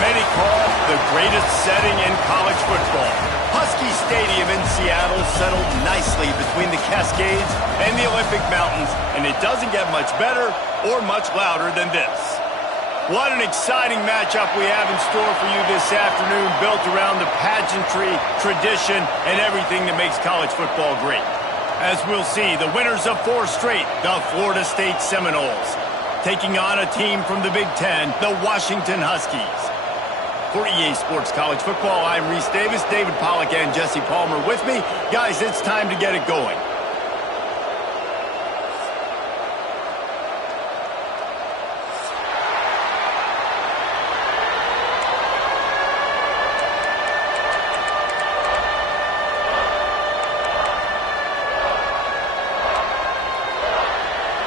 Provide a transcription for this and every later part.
many call the greatest setting in college football. Husky Stadium in Seattle settled nicely between the Cascades and the Olympic Mountains, and it doesn't get much better or much louder than this. What an exciting matchup we have in store for you this afternoon, built around the pageantry, tradition, and everything that makes college football great. As we'll see, the winners of 4 straight, the Florida State Seminoles, taking on a team from the Big Ten, the Washington Huskies. For EA Sports College Football, I'm Reese Davis, David Pollack, and Jesse Palmer with me. Guys, it's time to get it going.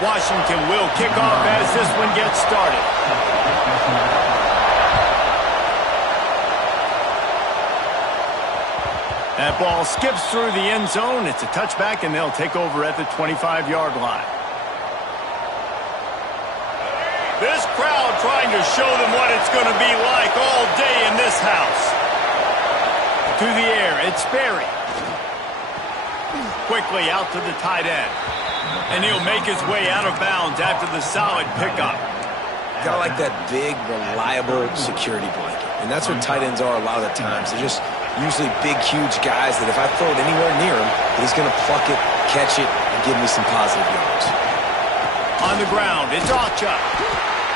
Washington will kick off as this one gets started. That ball skips through the end zone. It's a touchback, and they'll take over at the 25-yard line. This crowd trying to show them what it's going to be like all day in this house. To the air, it's Sperry. Quickly out to the tight end. And he'll make his way out of bounds after the solid pickup. Gotta like that big, reliable security blanket. And that's what tight ends are a lot of the times. They're just usually big, huge guys that if I throw it anywhere near him, he's going to pluck it, catch it, and give me some positive yards. On the ground, it's Ocha.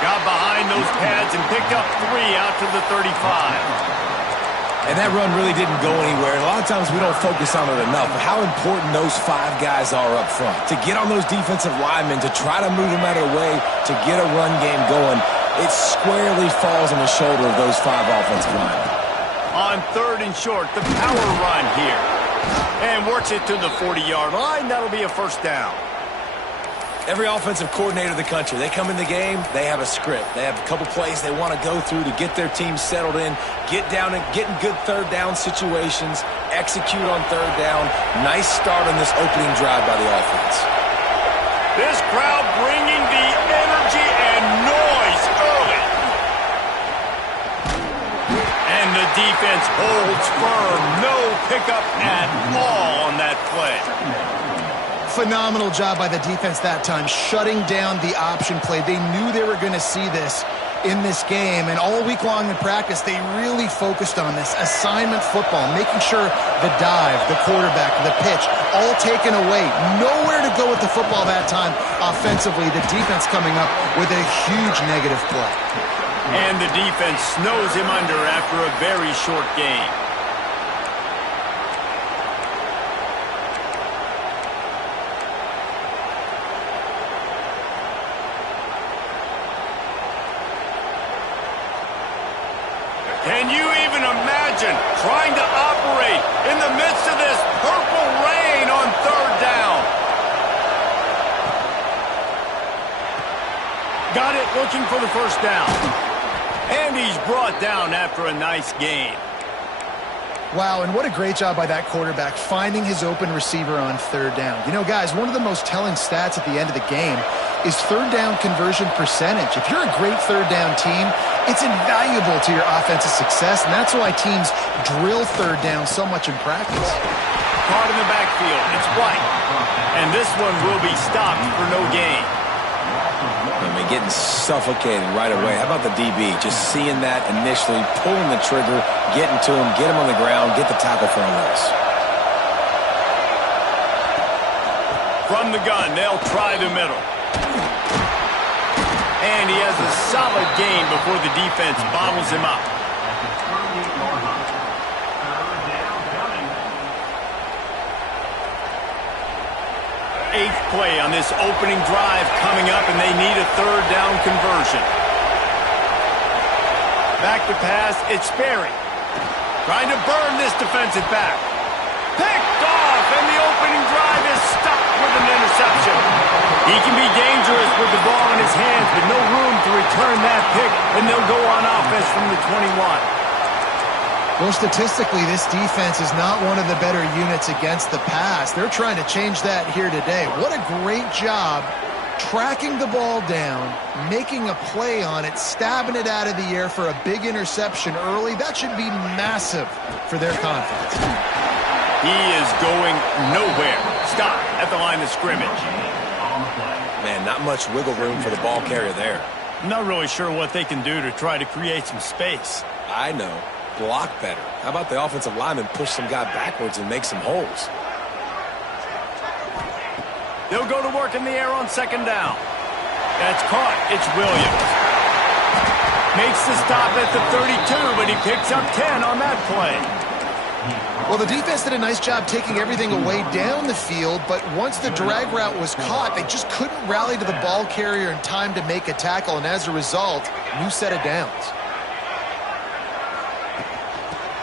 Got behind those pads and picked up 3 out to the 35. And that run really didn't go anywhere. And a lot of times we don't focus on it enough, but how important those 5 guys are up front. To get on those defensive linemen, to try to move them out of the way, to get a run game going, it squarely falls on the shoulder of those 5 offensive linemen. On 3rd and short, the power run here. And works it to the 40-yard line. That'll be a first down. Every offensive coordinator in the country, they come in the game, they have a script. They have a couple plays they want to go through to get their team settled in, get down and get in good 3rd down situations, execute on 3rd down. Nice start on this opening drive by the offense. This crowd bringing the energy and noise early. And the defense holds firm. No pickup at all on that play. Phenomenal job by the defense that time, shutting down the option play. They knew they were going to see this in this game, and all week long in practice, they really focused on this assignment football, making sure the dive, the quarterback, the pitch, all taken away. Nowhere to go with the football that time offensively. The defense coming up with a huge negative play. And the defense snows him under after a very short game. Can you even imagine trying to operate in the midst of this purple rain on 3rd down? Got it, looking for the first down. And he's brought down after a nice gain. Wow, and what a great job by that quarterback, finding his open receiver on 3rd down. You know, guys, one of the most telling stats at the end of the game is 3rd down conversion percentage. If you're a great 3rd down team, it's invaluable to your offensive success, and that's why teams drill 3rd down so much in practice. Caught in the backfield, it's White. And this one will be stopped for no gain. I mean, getting suffocated right away. How about the DB? Just seeing that initially, pulling the trigger, getting to him, get him on the ground, get the tackle for a loss. From the gun, they'll try the middle. And he has a solid gain before the defense bottles him up. 8th play on this opening drive coming up, and they need a 3rd down conversion. Back to pass, it's Sperry. Trying to burn this defensive back. Picked off, and the opening drive is stuck with an interception. He can be dangerous with the ball in his hands, but no room to return that pick, and they'll go on offense from the 21. Well, statistically, this defense is not one of the better units against the pass. They're trying to change that here today. What a great job tracking the ball down, making a play on it, stabbing it out of the air for a big interception early. That should be massive for their confidence. He is going nowhere. Stop at the line of scrimmage. Man, not much wiggle room for the ball carrier there. I'm not really sure what they can do to try to create some space. I know. Block better. How about the offensive lineman push some guy backwards and make some holes? They'll go to work in the air on second down. That's caught. It's Williams. Makes the stop at the 32, but he picks up 10 on that play. Well, the defense did a nice job taking everything away down the field, but once the drag route was caught, they just couldn't rally to the ball carrier in time to make a tackle, and as a result, new set of downs.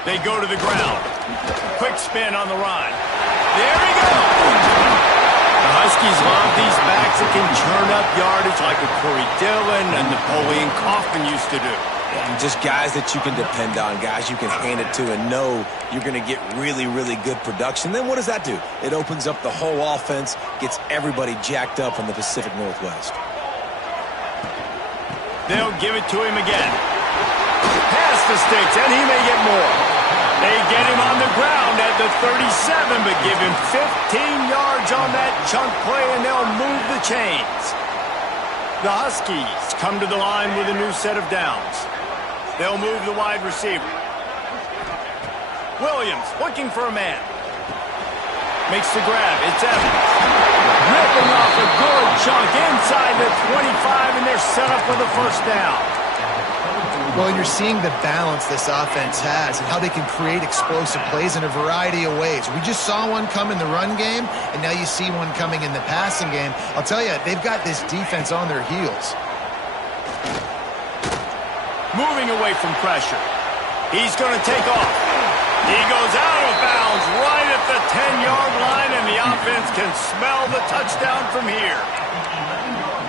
They go to the ground. Quick spin on the run. There we go! The Huskies love these backs that can churn up yardage like a Corey Dillon and Napoleon Kaufman used to do. And just guys that you can depend on, guys you can hand it to and know you're going to get really, really good production. Then what does that do? It opens up the whole offense, gets everybody jacked up in the Pacific Northwest. They'll give it to him again. Pass the sticks, and he may get more. They get him on the ground at the 37, but give him 15 yards on that chunk play, and they'll move the chains. The Huskies come to the line with a new set of downs. They'll move the wide receiver. Williams looking for a man. Makes the grab. It's Evans. Ripping off a good chunk inside the 25, and they're set up for the first down. Well, you're seeing the balance this offense has and how they can create explosive plays in a variety of ways. We just saw one come in the run game, and now you see one coming in the passing game. I'll tell you, they've got this defense on their heels. Moving away from pressure. He's going to take off. He goes out of bounds right at the 10-yard line, and the offense can smell the touchdown from here.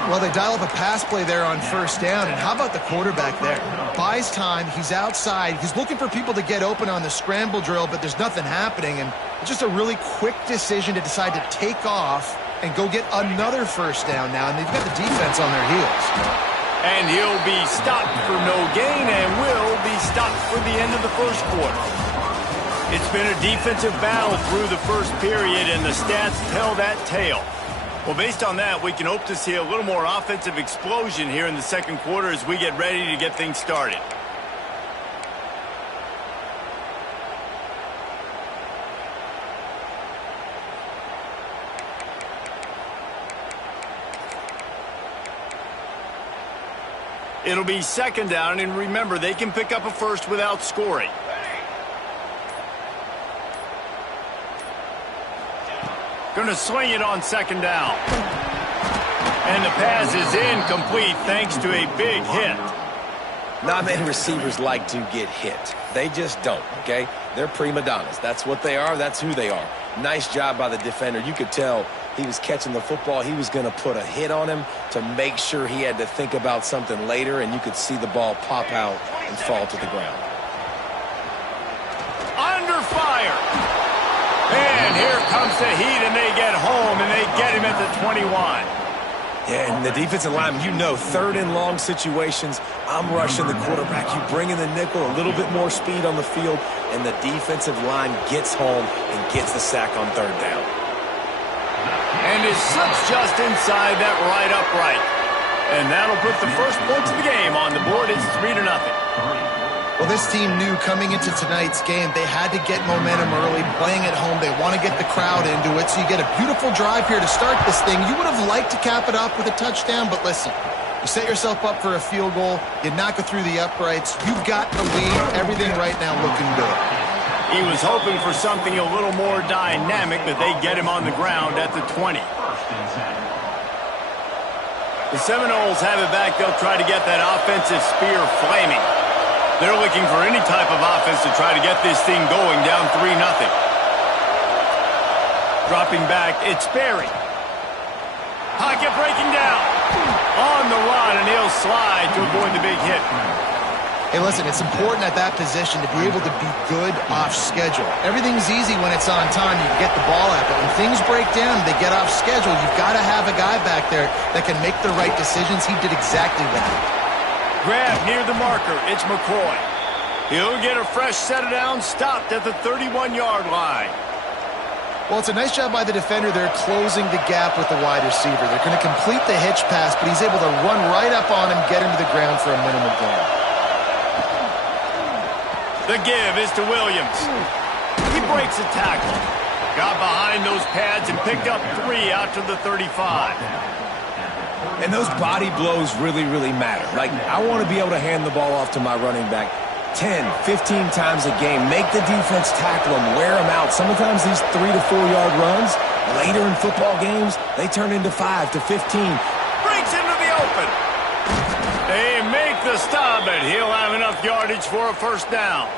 Well, they dial up a pass play there on first down, and how about the quarterback there? Buys time, he's outside, he's looking for people to get open on the scramble drill, but there's nothing happening, and it's just a really quick decision to decide to take off and go get another first down now, and they've got the defense on their heels. And he'll be stopped for no gain and will be stopped for the end of the first quarter. It's been a defensive battle through the first period, and the stats tell that tale. Well, based on that, we can hope to see a little more offensive explosion here in the second quarter as we get ready to get things started. It'll be second down, and remember, they can pick up a first without scoring. Going to swing it on second down. And the pass is incomplete thanks to a big hit. Not many receivers like to get hit. They just don't, okay? They're prima donnas. That's what they are. That's who they are. Nice job by the defender. You could tell he was catching the football. He was going to put a hit on him to make sure he had to think about something later, and you could see the ball pop out and fall to the ground. Under fire. And here comes the heat, and they get home, and they get him at the 21. Yeah, and the defensive lineman, you know, third and long situations, I'm rushing the quarterback. You bring in the nickel, a little bit more speed on the field, and the defensive line gets home and gets the sack on third down. And it slips just inside that right upright. And that'll put the first points of the game on the board. It's 3-0. Well, this team knew coming into tonight's game they had to get momentum early, playing at home. They want to get the crowd into it, so you get a beautiful drive here to start this thing. You would have liked to cap it off with a touchdown, but listen, you set yourself up for a field goal, you knock it through the uprights, you've got the lead, everything right now looking good. He was hoping for something a little more dynamic, but they get him on the ground at the 20. The Seminoles have it back. They'll try to get that offensive spear flaming. They're looking for any type of offense to try to get this thing going, down 3-0. Dropping back, it's Berry. Pocket breaking down. On the run, and he'll slide to avoid the big hit. Hey, listen, it's important at that position to be able to be good off schedule. Everything's easy when it's on time. You can get the ball out, but when things break down, they get off schedule. You've got to have a guy back there that can make the right decisions. He did exactly that. Grab near the marker. It's McCoy. He'll get a fresh set of downs, stopped at the 31-yard line. Well, it's a nice job by the defender. They're closing the gap with the wide receiver. They're going to complete the hitch pass, but he's able to run right up on him, get him to the ground for a minimum gain. The give is to Williams. He breaks a tackle. Got behind those pads and picked up 3 out to the 35. And those body blows really, really matter. Like, I want to be able to hand the ball off to my running back 10, 15 times a game. Make the defense tackle them, wear them out. Sometimes these 3 to 4 yard runs, later in football games, they turn into 5 to 15. Breaks into the open. They make the stop, and he'll have enough yardage for a first down.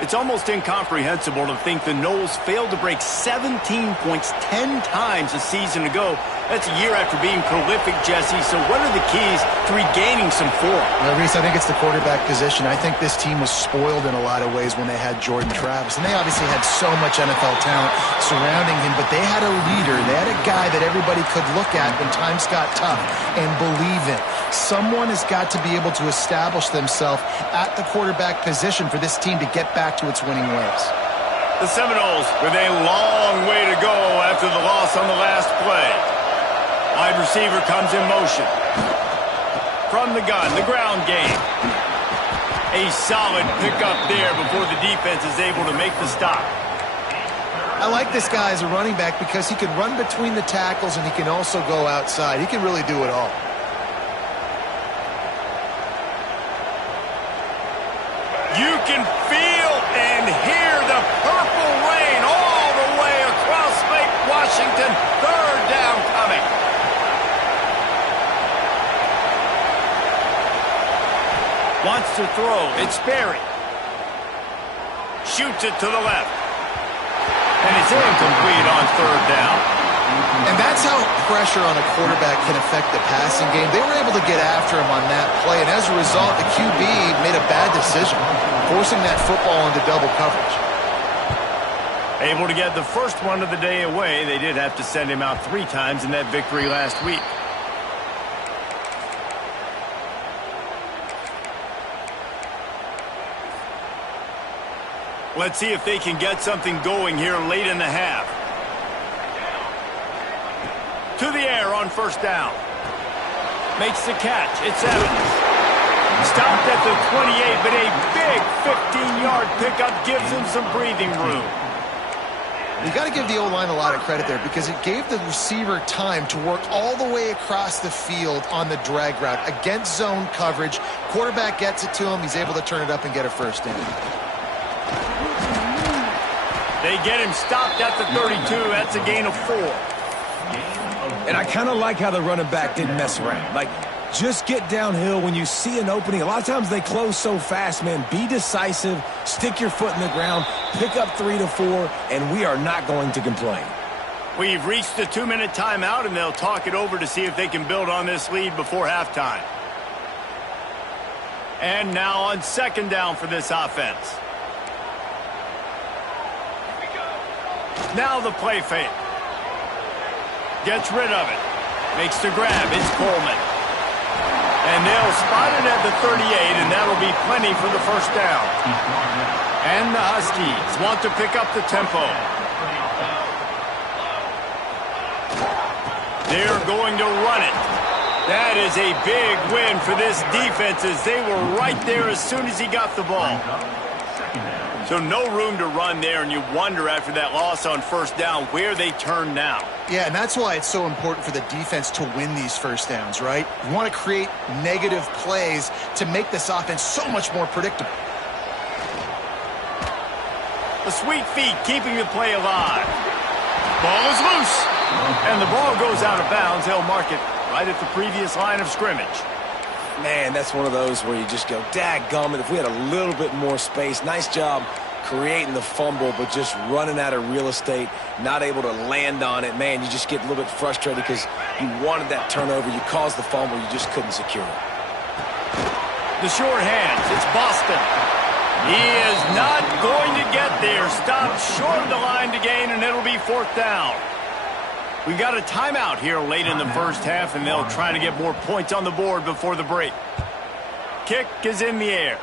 It's almost incomprehensible to think the Noles failed to break 17 points 10 times a season ago. That's a year after being prolific, Jesse. So what are the keys to regaining some form? Well, Reese, I think it's the quarterback position. I think this team was spoiled in a lot of ways when they had Jordan Travis. And they obviously had so much NFL talent surrounding him, but they had a leader. They had a guy that everybody could look at when times got tough and believe in. Someone has got to be able to establish themselves at the quarterback position for this team to get back to its winning ways. The Seminoles with a long way to go after the loss on the last play. Wide receiver comes in motion. From the gun, the ground game. A solid pickup there before the defense is able to make the stop. I like this guy as a running back because he can run between the tackles and he can also go outside. He can really do it all. You can feel and hear the purple rain all the way across Lake Washington. Third down coming. Wants to throw. It's Berry. Shoots it to the left. And it's incomplete on third down. And that's how pressure on a quarterback can affect the passing game. They were able to get after him on that play, and as a result, the QB made a bad decision, forcing that football into double coverage. Able to get the first one of the day away. They did have to send him out 3 times in that victory last week. Let's see if they can get something going here late in the half. To the air on first down. Makes the catch. It's Evans. Stopped at the 28, but a big 15-yard pickup gives him some breathing room. You got to give the O-line a lot of credit there because it gave the receiver time to work all the way across the field on the drag route against zone coverage. Quarterback gets it to him. He's able to turn it up and get a first down. They get him stopped at the 32. That's a gain of 4. And I kind of like how the running back didn't mess around. Like, just get downhill when you see an opening. A lot of times they close so fast, man. Be decisive, stick your foot in the ground, pick up 3 to 4, and we are not going to complain. We've reached the 2-minute timeout, and they'll talk it over to see if they can build on this lead before halftime. And now on second down for this offense. Now the play fake. Gets rid of it. Makes the grab. It's Coleman. And they'll spot it at the 38, and that'll be plenty for the first down. And the Huskies want to pick up the tempo. They're going to run it. That is a big win for this defense as they were right there as soon as he got the ball. So no room to run there, and you wonder after that loss on first down where they turn now. Yeah, and that's why it's so important for the defense to win these first downs, right? You want to create negative plays to make this offense so much more predictable. The sweet feet keeping the play alive. Ball is loose. And the ball goes out of bounds. They'll mark it right at the previous line of scrimmage. Man, that's one of those where you just go, dadgummit, if we had a little bit more space. Nice job creating the fumble, but just running out of real estate, not able to land on it. Man, you just get a little bit frustrated because you wanted that turnover. You caused the fumble. You just couldn't secure it. The short hands, it's Boston. He is not going to get there. Stopped short of the line to gain, and it'll be 4th down. We've got a timeout here late in the first half, and they'll try to get more points on the board before the break. Kick is in the air.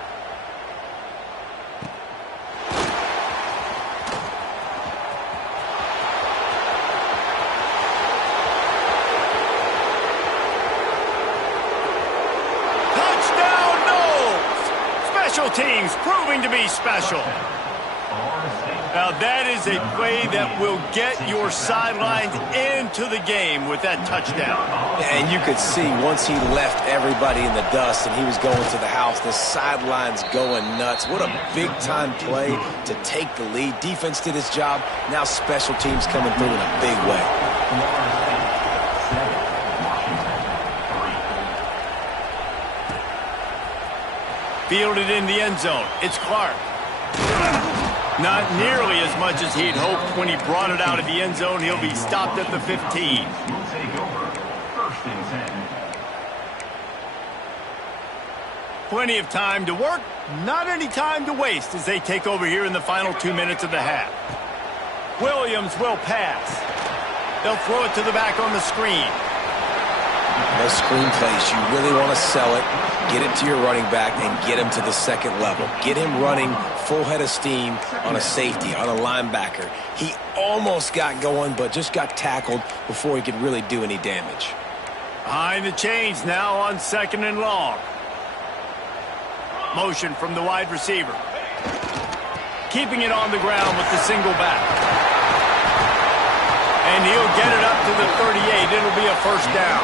Special teams proving to be special. Now that is a play that will get your sidelines into the game with that touchdown. And you could see once he left everybody in the dust and he was going to the house, the sidelines going nuts. What a big-time play to take the lead. Defense did its job. Now special teams coming through in a big way. Fielded in the end zone. It's Clark. Not nearly as much as he'd hoped when he brought it out of the end zone. He'll be stopped at the 15. Plenty of time to work, not any time to waste as they take over here in the final 2 minutes of the half. Williams will pass. They'll throw it to the back on the screen. Those screen plays, you really want to sell it, get it to your running back, and get him to the second level. Get him running full head of steam on a safety, on a linebacker. He almost got going, but just got tackled before he could really do any damage. Behind the chains now on 2nd and long. Motion from the wide receiver. Keeping it on the ground with the single back. And he'll get it up to the 38. It'll be a 1st down.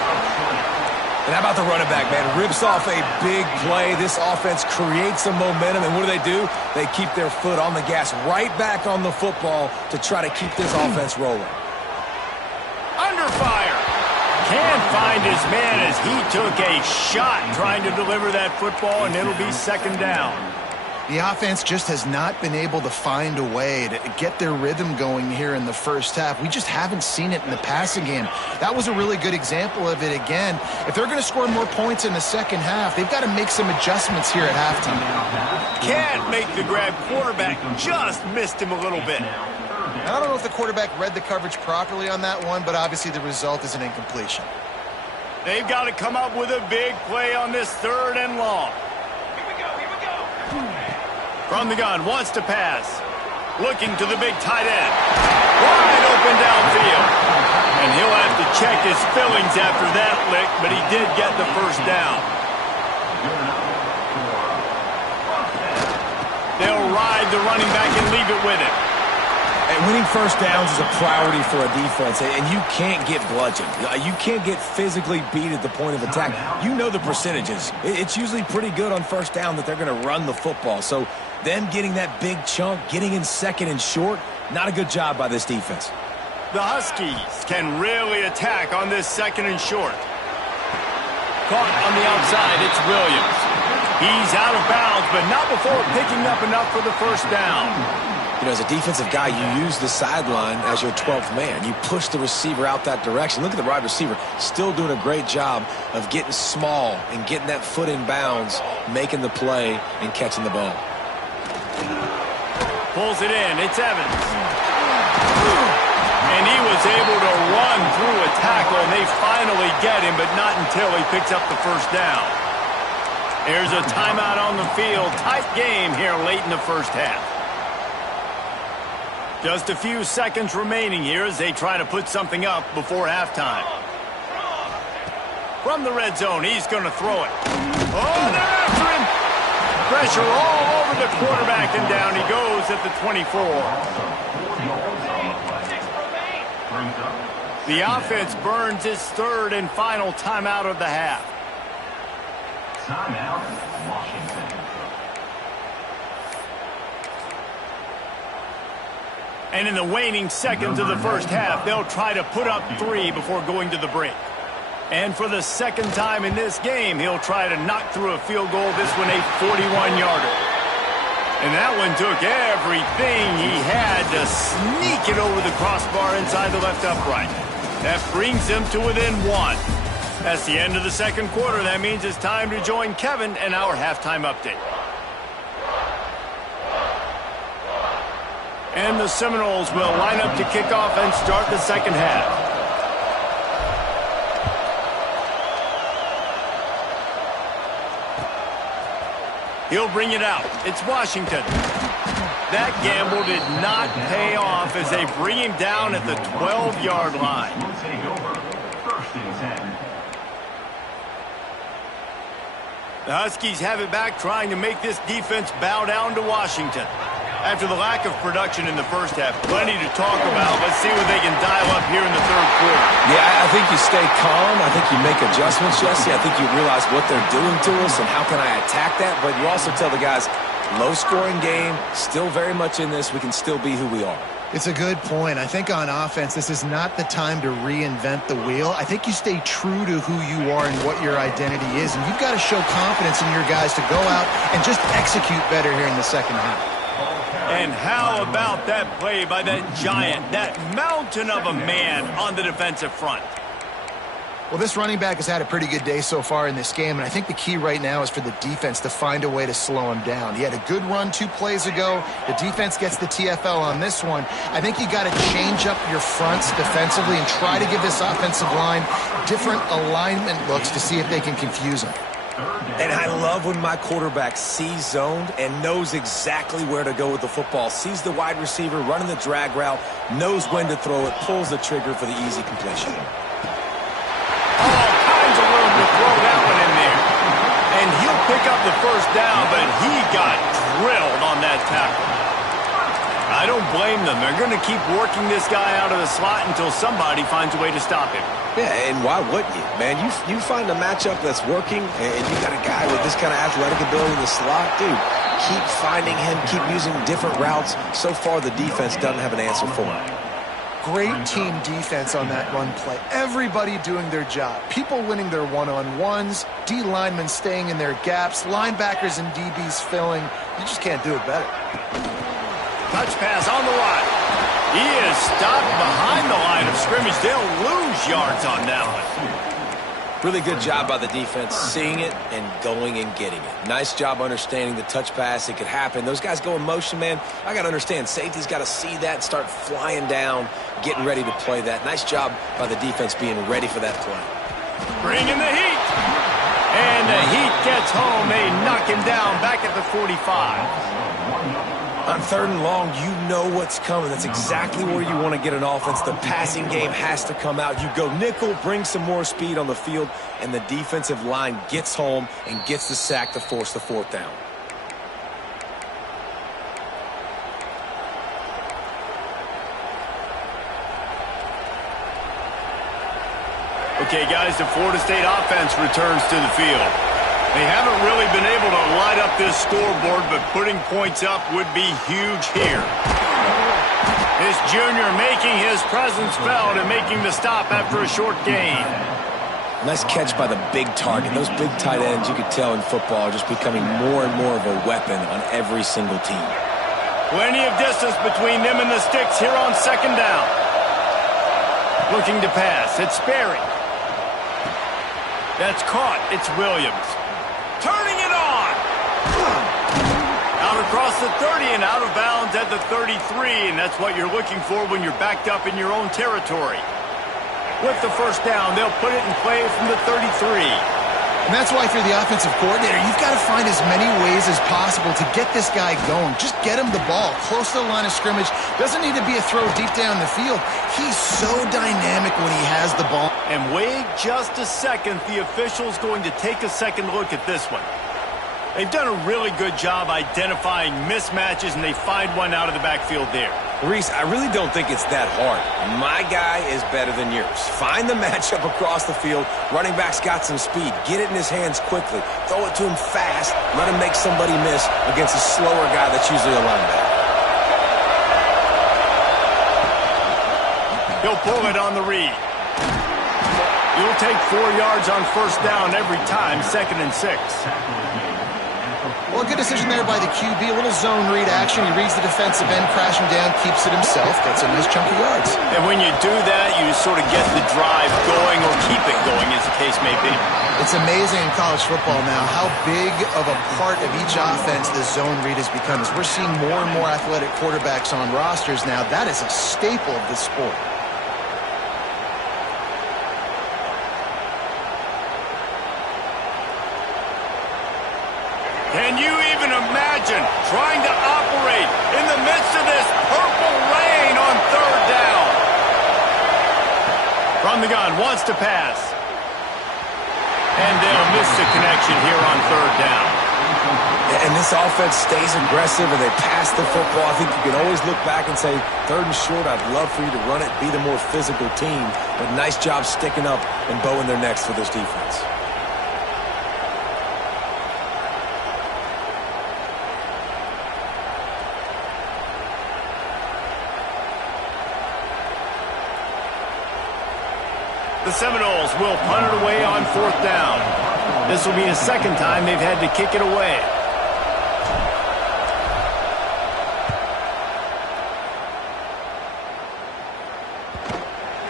And how about the running back, man? Rips off a big play. This offense creates some momentum, and what do? They keep their foot on the gas right back on the football to try to keep this offense rolling. Under fire. Can't find his man as he took a shot trying to deliver that football, and it'll be 2nd down. The offense just has not been able to find a way to get their rhythm going here in the first half. We just haven't seen it in the passing game. That was a really good example of it again. If they're going to score more points in the second half, they've got to make some adjustments here at halftime. Can't make the grab. Quarterback just missed him a little bit. I don't know if the quarterback read the coverage properly on that one, but obviously the result is an incompletion. They've got to come up with a big play on this 3rd and long. From the gun, wants to pass. Looking to the big tight end. Wide open downfield. And he'll have to check his fillings after that lick, but he did get the 1st down. They'll ride the running back and leave it with him. And winning 1st downs is a priority for a defense, and you can't get bludgeoned. You can't get physically beat at the point of attack. You know the percentages. It's usually pretty good on 1st down that they're going to run the football. So them getting that big chunk, getting in 2nd and short, not a good job by this defense. The Huskies can really attack on this 2nd and short. Caught on the outside, it's Williams. He's out of bounds, but not before picking up enough for the 1st down. You know, as a defensive guy, you use the sideline as your 12th man. You push the receiver out that direction. Look at the wide receiver, still doing a great job of getting small and getting that foot in bounds, making the play and catching the ball. Pulls it in, it's Evans. And he was able to run through a tackle, and they finally get him, but not until he picks up the 1st down. There's a timeout on the field. Tight game here late in the first half. Just a few seconds remaining here as they try to put something up before halftime. From the red zone, he's going to throw it. Oh, they're after him. Pressure all over the quarterback, and down he goes at the 24. The offense burns its 3rd and final timeout of the half. Timeout, Washington. And in the waning seconds of the first half, they'll try to put up 3 before going to the break. And for the 2nd time in this game, he'll try to knock through a field goal, this one a 41-yarder. And that one took everything he had to sneak it over the crossbar inside the left upright. That brings him to within 1. That's the end of the second quarter. That means it's time to join Kevin and our halftime update. And the Seminoles will line up to kick off and start the second half. He'll bring it out. It's Washington. That gamble did not pay off as they bring him down at the 12-yard line. The Huskies have it back, trying to make this defense bow down to Washington. After the lack of production in the first half, plenty to talk about. Let's see what they can dial up here in the third quarter. Yeah, I think you stay calm. I think you make adjustments, Jesse. I think you realize what they're doing to us and how can I attack that. But you also tell the guys, low-scoring game, still very much in this. We can still be who we are. It's a good point. I think on offense, this is not the time to reinvent the wheel. I think you stay true to who you are and what your identity is. And you've got to show confidence in your guys to go out and just execute better here in the second half. And how about that play by that giant, that mountain of a man on the defensive front? Well, this running back has had a pretty good day so far in this game, and I think the key right now is for the defense to find a way to slow him down. He had a good run 2 plays ago. The defense gets the TFL on this one. I think you got to change up your fronts defensively and try to give this offensive line different alignment looks to see if they can confuse him. And I love when my quarterback sees zoned and knows exactly where to go with the football. Sees the wide receiver running the drag route, knows when to throw it, pulls the trigger for the easy completion. All kinds of room to throw that one in there. And he'll pick up the first down, but he got drilled on that tackle. I don't blame them. They're going to keep working this guy out of the slot until somebody finds a way to stop him. Yeah, and why wouldn't you, man? You find a matchup that's working, and you got a guy with this kind of athletic ability in the slot, dude. Keep finding him, keep using different routes. So far, the defense doesn't have an answer for him. Great team defense on that run play. Everybody doing their job. People winning their one-on-ones, D linemen staying in their gaps, linebackers and DBs filling. You just can't do it better. Touch pass on the line. He is stopped behind the line of scrimmage. They'll lose yards on that one. Really good job by the defense, seeing it and going and getting it. Nice job understanding the touch pass. It could happen. Those guys go in motion, man. I got to understand, safety's got to see that and start flying down, getting ready to play that. Nice job by the defense being ready for that play. Bring in the heat. And the heat gets home. They knock him down back at the 45. On 3rd and long, you know what's coming. That's exactly where you want to get an offense. The passing game has to come out. You go nickel, bring some more speed on the field, and the defensive line gets home and gets the sack to force the 4th down. Okay, guys, the Florida State offense returns to the field. They haven't really been able to light up this scoreboard, but putting points up would be huge here. This junior making his presence felt and making the stop after a short gain. Nice catch by the big target. Those big tight ends, you could tell in football, are just becoming more and more of a weapon on every single team. Plenty of distance between them and the sticks here on 2nd down. Looking to pass. It's Sperry. That's caught. It's Williams. Turning it on. Out across the 30 and out of bounds at the 33, and that's what you're looking for when you're backed up in your own territory. With the first down, they'll put it in play from the 33. And that's why if you're the offensive coordinator, you've got to find as many ways as possible to get this guy going. Just get him the ball close to the line of scrimmage. Doesn't need to be a throw deep down the field. He's so dynamic when he has the ball. And wait just a second. The official's going to take a second look at this one. They've done a really good job identifying mismatches, and they find one out of the backfield there. Reese, I really don't think it's that hard. My guy is better than yours. Find the matchup across the field. Running back's got some speed. Get it in his hands quickly. Throw it to him fast. Let him make somebody miss against a slower guy that's usually a linebacker. He'll pull it on the read. You'll take 4 yards on 1st down every time, 2nd and 6. Well, a good decision there by the QB. A little zone read action. He reads the defensive end, crashing down, keeps it himself, gets a nice chunk of yards. And when you do that, you sort of get the drive going or keep it going, as the case may be. It's amazing in college football now how big of a part of each offense the zone read has become. As we're seeing more and more athletic quarterbacks on rosters now, that is a staple of the sport. Can you even imagine trying to operate in the midst of this purple rain on third down? From the gun, wants to pass. And they'll miss the connection here on third down. And this offense stays aggressive and they pass the football. I think you can always look back and say, third and short, I'd love for you to run it, be the more physical team. But nice job sticking up and bowing their necks for this defense. The Seminoles will punt it away on fourth down. This will be the second time they've had to kick it away.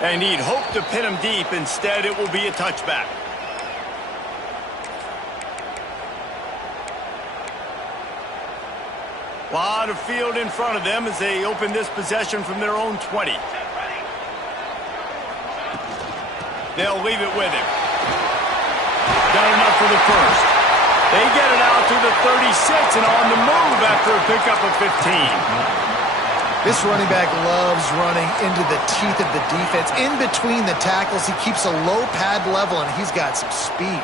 And he'd hope to pin him deep. Instead, it will be a touchback. A lot of field in front of them as they open this possession from their own 20. They'll leave it with him. Done enough for the first. They get it out to the 36 and on the move after a pickup of 15. This running back loves running into the teeth of the defense. In between the tackles, he keeps a low pad level, and he's got some speed.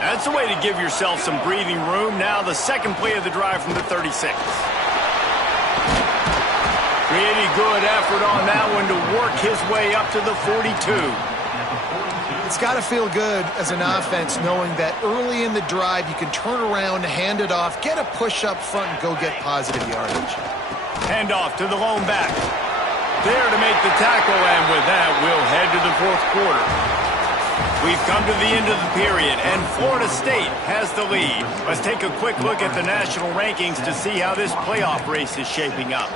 That's the way to give yourself some breathing room. Now the second play of the drive from the 36. Pretty good effort on that one to work his way up to the 42. It's got to feel good as an offense knowing that early in the drive you can turn around, hand it off, get a push up front, and go get positive yardage. Hand off to the lone back. There to make the tackle, and with that, we'll head to the fourth quarter. We've come to the end of the period, and Florida State has the lead. Let's take a quick look at the national rankings to see how this playoff race is shaping up.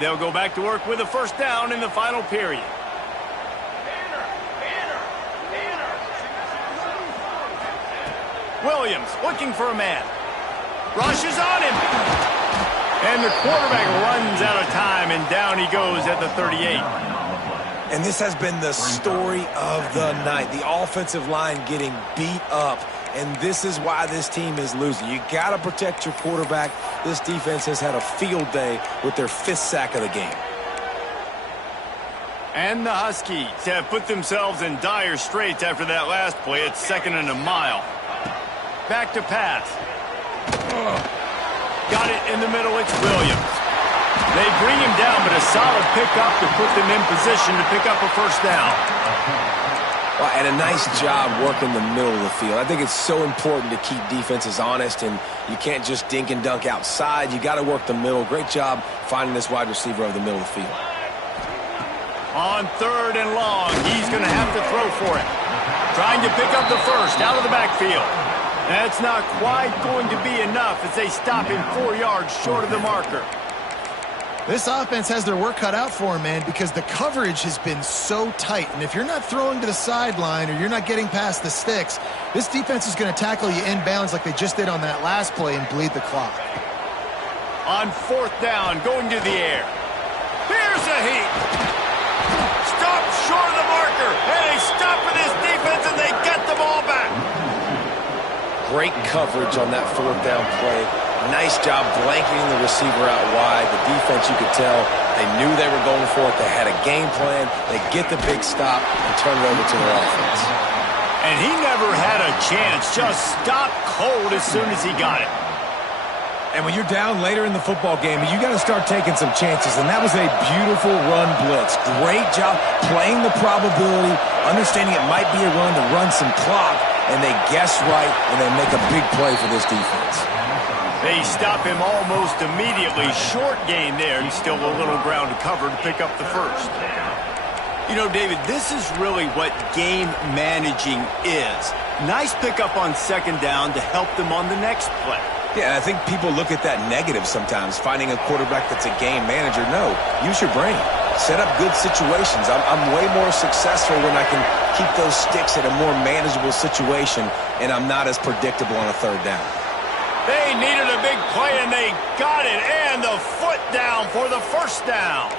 They'll go back to work with a first down in the final period. Williams looking for a man. Rushes on him. And the quarterback runs out of time, and down he goes at the 38. And this has been the story of the night. The offensive line getting beat up. And this is why this team is losing. You got to protect your quarterback. This defense has had a field day with their 5th sack of the game. And the Huskies have put themselves in dire straits after that last play. It's 2nd and a mile. Back to pass. Got it in the middle. It's Williams. They bring him down, but a solid pickup to put them in position to pick up a first down. Well, and a nice job working the middle of the field. I think it's so important to keep defenses honest, and you can't just dink and dunk outside. You got to work the middle. Great job finding this wide receiver over the middle of the field. On 3rd and long, he's going to have to throw for it. Trying to pick up the first out of the backfield. That's not quite going to be enough as they stop him 4 yards short of the marker. This offense has their work cut out for him, man, because the coverage has been so tight. And if you're not throwing to the sideline or you're not getting past the sticks, this defense is going to tackle you inbounds like they just did on that last play and bleed the clock. On 4th down, going to the air. Here's a heat. Stop short of the marker. And they stop for this defense, and they get the ball back. Great coverage on that 4th down play. Nice job blanketing the receiver out wide. The defense, you could tell, they knew they were going for it. They had a game plan. They get the big stop and turn it over to their offense. And he never had a chance. Just stopped cold as soon as he got it. And when you're down later in the football game, you got to start taking some chances. And that was a beautiful run blitz. Great job playing the probability, understanding it might be a run to run some clock, and they guess right, and they make a big play for this defense. They stop him almost immediately. Short gain there, and still a little ground to cover to pick up the first. You know, David, this is really what game managing is. Nice pickup on second down to help them on the next play. Yeah, I think people look at that negative sometimes, finding a quarterback that's a game manager. No, use your brain. Set up good situations. I'm way more successful when I can keep those sticks in a more manageable situation, and I'm not as predictable on a third down. They needed a big play, and they got it, and the foot down for the first down.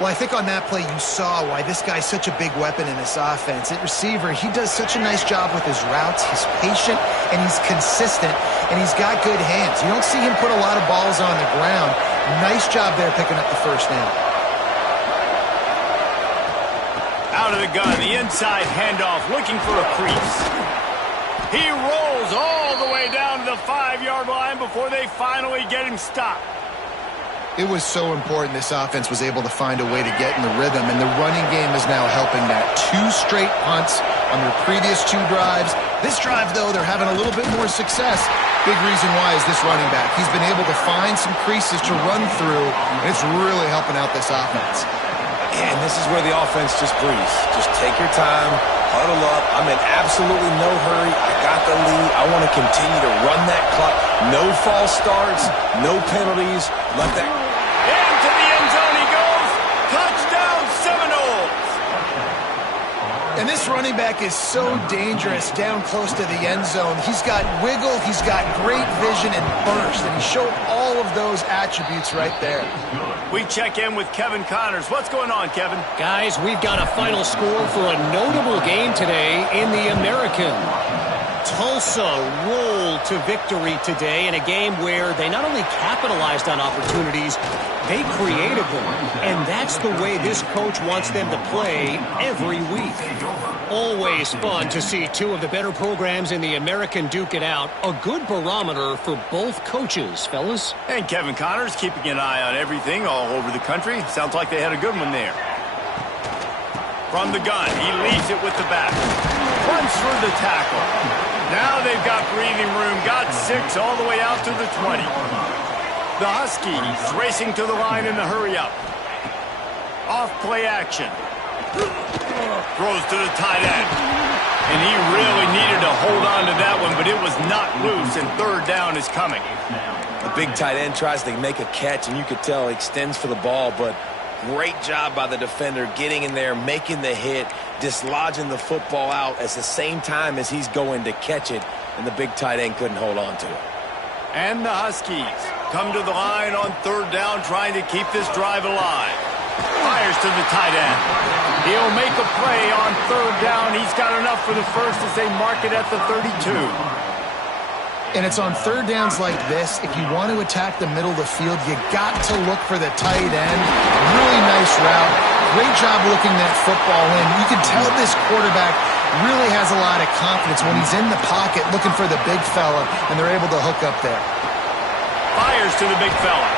Well, I think on that play you saw why this guy's such a big weapon in this offense. At receiver, he does such a nice job with his routes. He's patient, and he's consistent, and he's got good hands. You don't see him put a lot of balls on the ground. Nice job there picking up the first down. Out of the gun, the inside handoff, looking for a crease. He rolls all the way down to the 5-yard line before they finally get him stopped. It was so important this offense was able to find a way to get in the rhythm, and the running game is now helping that. 2 straight punts on their previous 2 drives. This drive, though, they're having a little bit more success. Big reason why is this running back. He's been able to find some creases to run through, and it's really helping out this offense. And this is where the offense just breathes. Just take your time, huddle up. I'm in absolutely no hurry. I got the lead. I want to continue to run that clock. No false starts, no penalties. Let that... Into the end zone he goes. Touchdown Seminoles. And this running back is so dangerous down close to the end zone. He's got wiggle, he's got great vision and burst, and he showed all of those attributes right there. We check in with Kevin Connors. What's going on, Kevin? Guys, we've got a final score for a notable game today in the American. Tulsa rolled to victory today in a game where they not only capitalized on opportunities, they created them. And that's the way this coach wants them to play every week. Always fun to see 2 of the better programs in the American duke it out. A good barometer for both coaches, fellas. And Kevin Connors keeping an eye on everything all over the country. Sounds like they had a good one there. From the gun, he leaves it with the back. Runs through the tackle. Now they've got breathing room. Got 6 all the way out to the 20. The Huskies racing to the line in the hurry-up. Off play action. Throws to the tight end. And he really needed to hold on to that one, but it was not loose, and third down is coming. The big tight end tries to make a catch, and you could tell he extends for the ball, but great job by the defender getting in there, making the hit, dislodging the football out at the same time as he's going to catch it, and the big tight end couldn't hold on to it. And the Huskies come to the line on third down, trying to keep this drive alive. Fires to the tight end. He'll make a play on third down. He's got enough for the first as they mark it at the 32. And it's on third downs like this, if you want to attack the middle of the field, you got to look for the tight end. Really nice route. Great job looking that football in. You can tell this quarterback really has a lot of confidence when he's in the pocket looking for the big fella, and they're able to hook up there. Fires to the big fella.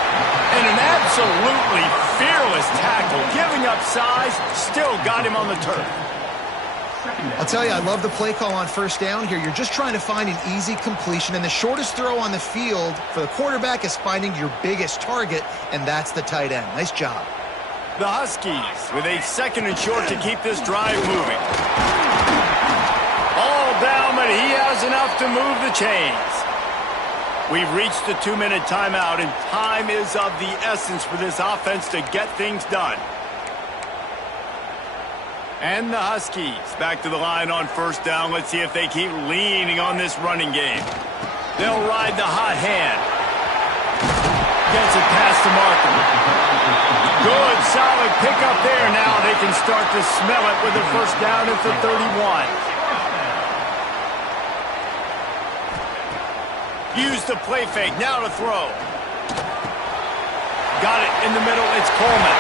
And an absolutely fearless tackle, giving up size, still got him on the turf. I'll tell you, I love the play call on first down here. You're just trying to find an easy completion, and the shortest throw on the field for the quarterback is finding your biggest target, and that's the tight end. Nice job. The Huskies with a 2nd and short to keep this drive moving. All down, but he has enough to move the chains. We've reached the 2-minute timeout, and time is of the essence for this offense to get things done. And the Huskies back to the line on first down. Let's see if they keep leaning on this running game. They'll ride the hot hand. Gets it past the marker. Good, solid pickup there. Now they can start to smell it with a first down at the 31. Use the play fake. Now to throw. Got it in the middle. It's Coleman.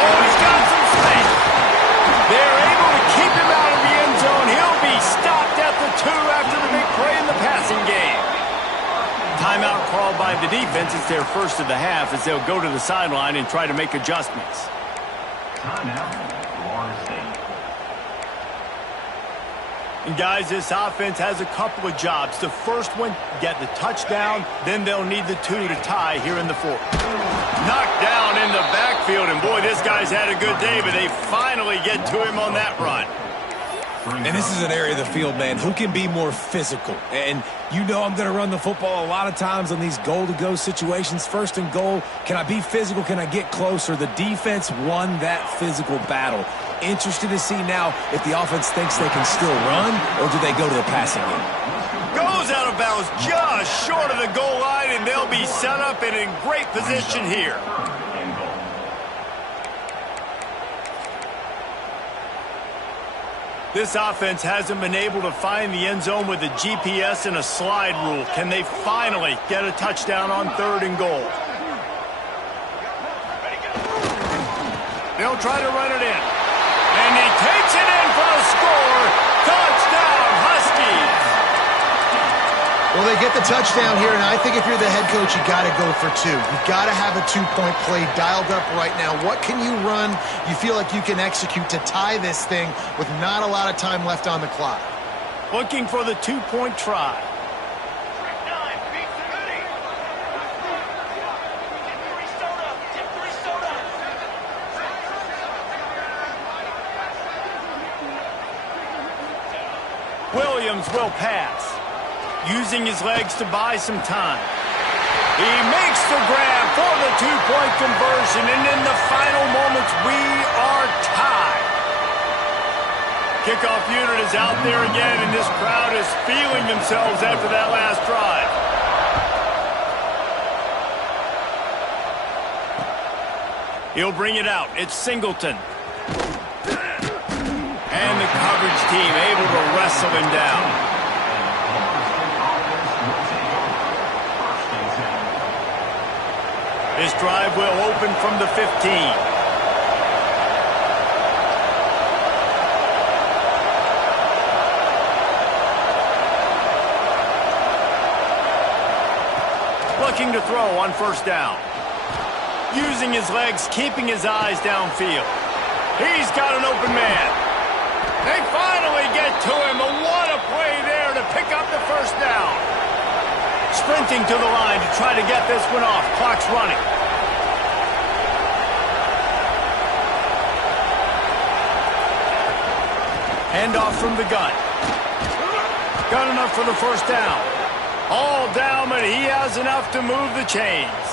Oh, he's got some space. They're able to keep him out of the end zone. He'll be stopped at the 2 after the big play in the passing game. Timeout called by the defense. It's their first of the half as they'll go to the sideline and try to make adjustments. Timeout, Florida State. And guys, this offense has a couple of jobs. The first one, get the touchdown. Then they'll need the 2 to tie here in the fourth. Knocked down in the backfield, and boy, this guy's had a good day, but they finally get to him on that run. And this is an area of the field, man, who can be more physical. And you know I'm going to run the football a lot of times on these goal-to-go situations. First and goal, can I be physical? Can I get closer? The defense won that physical battle. Interested to see now if the offense thinks they can still run, or do they go to the passing game? Goes out of bounds just short of the goal line, and they'll be set up and in great position here. This offense hasn't been able to find the end zone with a GPS and a slide rule. Can they finally get a touchdown on 3rd and goal? They'll try to run it in. And he takes it in for a score. Touchdown, Huskies. Well, they get the touchdown here, and I think if you're the head coach, you got to go for 2. You've got to have a 2-point play dialed up right now. What can you run you feel like you can execute to tie this thing with not a lot of time left on the clock? Looking for the 2-point try. Williams will pass, using his legs to buy some time. He makes the grab for the 2-point conversion, and in the final moments, we are tied. Kickoff unit is out there again, and this crowd is feeling themselves after that last drive. He'll bring it out. It's Singleton. And the coverage team able to wrestle him down. This drive will open from the 15. Looking to throw on 1st down. Using his legs, keeping his eyes downfield. He's got an open man. They finally get to him, and what a play there to pick up the 1st down. Sprinting to the line to try to get this one off. Clock's running. Handoff from the gun. Got enough for the 1st down. All down, but he has enough to move the chains.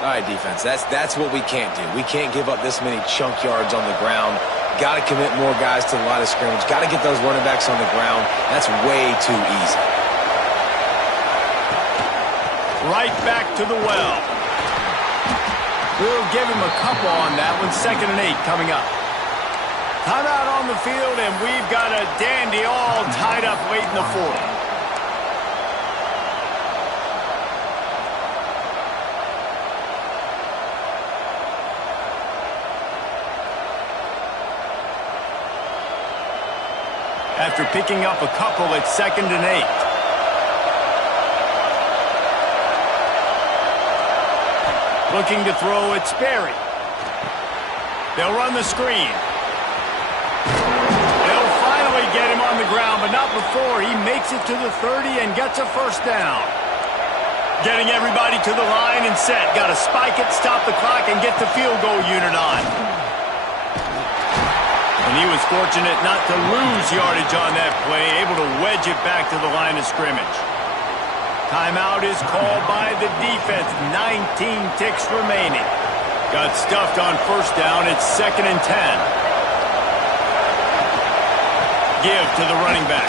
All right, defense, that's what we can't do. We can't give up this many chunk yards on the ground. Got to commit more guys to the line of scrimmage. Got to get those running backs on the ground. That's way too easy. Right back to the well. We'll give him a couple on that one. 2nd and 8 coming up. Timeout on the field, and we've got a dandy all tied up late in the 4th. After picking up a couple, it's 2nd and 8. Looking to throw, it's Sperry. They'll run the screen. They'll finally get him on the ground, but not before he makes it to the 30 and gets a 1st down. Getting everybody to the line and set. Got to spike it, stop the clock, and get the field goal unit on. And he was fortunate not to lose yardage on that play, able to wedge it back to the line of scrimmage. Timeout is called by the defense. 19 ticks remaining. Got stuffed on 1st down. It's 2nd and 10. Give to the running back.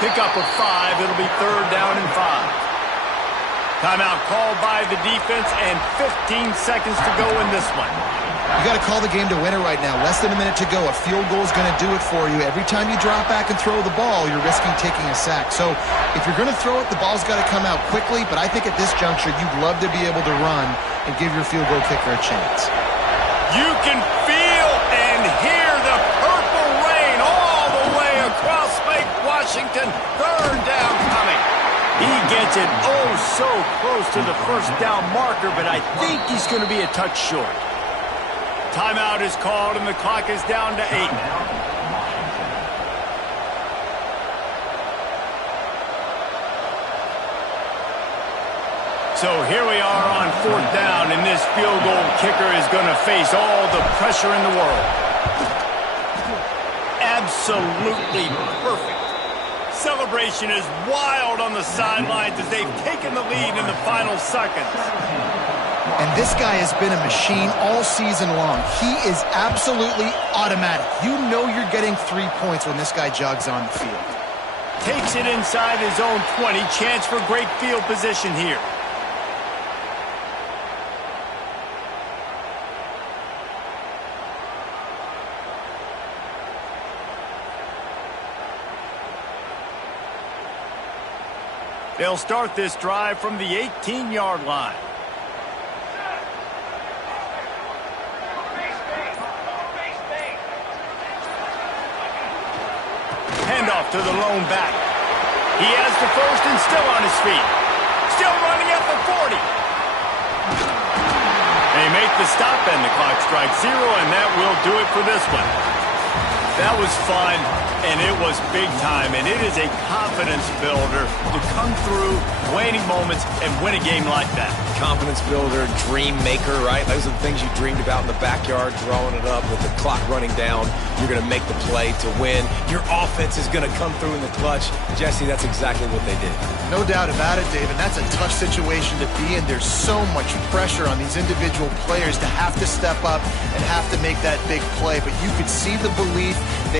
Pick up a 5. It'll be 3rd down and 5. Timeout called by the defense, and 15 seconds to go in this one. You got to call the game to win it right now. Less than a minute to go. A field goal is going to do it for you. Every time you drop back and throw the ball, you're risking taking a sack. So if you're going to throw it, the ball's got to come out quickly. But I think at this juncture, you'd love to be able to run and give your field goal kicker a chance. You can feel and hear the purple rain all the way across Lake Washington. 3rd down coming. He gets it oh so close to the 1st down marker, but I think he's going to be a touch short. Timeout is called, and the clock is down to 8. So here we are on 4th down, and this field goal kicker is going to face all the pressure in the world. Absolutely perfect. Celebration is wild on the sidelines as they've taken the lead in the final seconds. And this guy has been a machine all season long. He is absolutely automatic. You know you're getting 3 points when this guy jogs on the field. Takes it inside his own 20. Chance for great field position here. They'll start this drive from the 18-yard line. Handoff to the lone back. He has the first and still on his feet. Still running at the 40. They make the stop and the clock strikes 0, and that will do it for this one. That was fun, and it was big time, and it is a confidence builder to come through waning moments and win a game like that. Confidence builder, dream maker, right? Those are the things you dreamed about in the backyard, drawing it up with the clock running down. You're going to make the play to win. Your offense is going to come through in the clutch. Jesse, that's exactly what they did. No doubt about it, Dave, and that's a tough situation to be in. There's so much pressure on these individual players to have to step up and have to make that big play, but you could see the belief.